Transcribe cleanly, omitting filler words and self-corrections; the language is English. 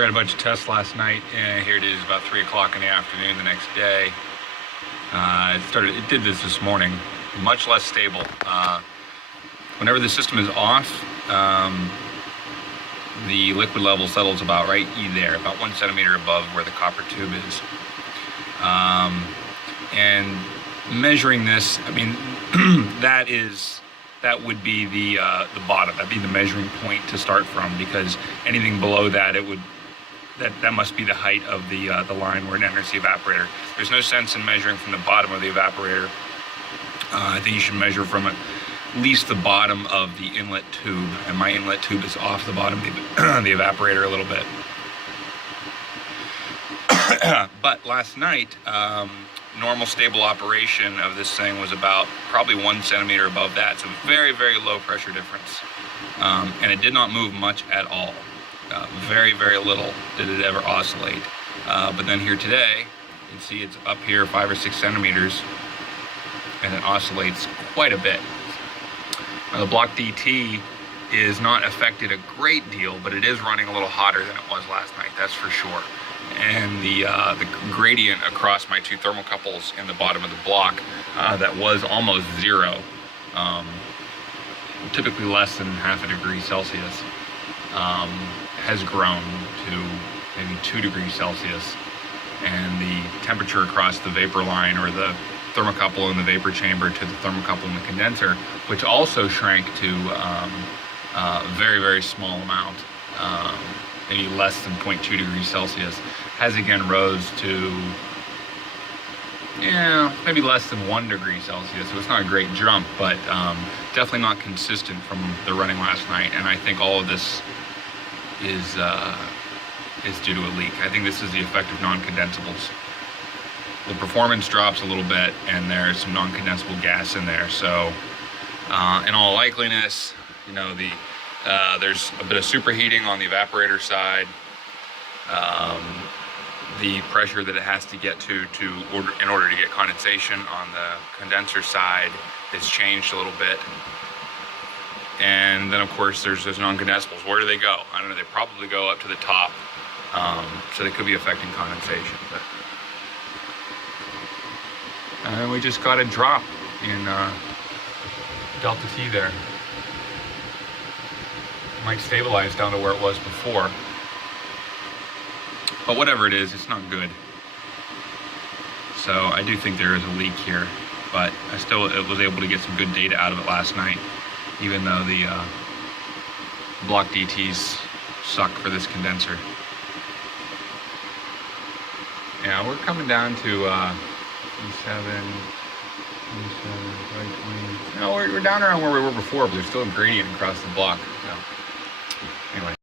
We had a bunch of tests last night, and here it is about 3 o'clock in the afternoon the next day. It did this morning, much less stable. Whenever the system is off, the liquid level settles about right there, about 1 centimeter above where the copper tube is. And measuring this, I mean, that would be the bottom. That'd be the measuring point to start from, because anything below that, that must be the height of the line where it enters the evaporator. There's no sense in measuring from the bottom of the evaporator. I think you should measure from at least the bottom of the inlet tube, and my inlet tube is off the bottom of the evaporator a little bit. But last night, normal stable operation of this thing was about probably 1 centimeter above that, so very, very low pressure difference. And it did not move much at all. Very, very little did it ever oscillate. But then here today, you can see it's up here 5 or 6 centimeters, and it oscillates quite a bit. Now, the block DT is not affected a great deal, but it is running a little hotter than it was last night, that's for sure. And the gradient across my two thermocouples in the bottom of the block that was almost 0, typically less than half a degree Celsius, has grown to maybe 2 degrees Celsius. And the temperature across the vapor line, or the thermocouple in the vapor chamber to the thermocouple in the condenser, which also shrank to a very, very small amount, maybe less than 0.2 degrees Celsius, has again rose to, maybe less than 1 degree Celsius. So it's not a great jump, but definitely not consistent from the running last night. And I think all of this is due to a leak. I think this is the effect of non-condensables. The performance drops a little bit, and there's some non-condensable gas in there. So in all likeliness, there's a bit of superheating on the evaporator side. The pressure that it has to get in order to get condensation on the condenser side has changed a little bit. And then of course there's those non-condensables. Where do they go? I don't know. They probably go up to the top, so they could be affecting condensation. But and we just got a drop in delta T there. Might stabilize down to where it was before. But whatever it is, it's not good. So I do think there is a leak here, but I still was able to get some good data out of it last night, even though the block DTs suck for this condenser. Yeah, we're coming down to 27, 20. No, we're down around where we were before, but there's still a gradient across the block. So anyway.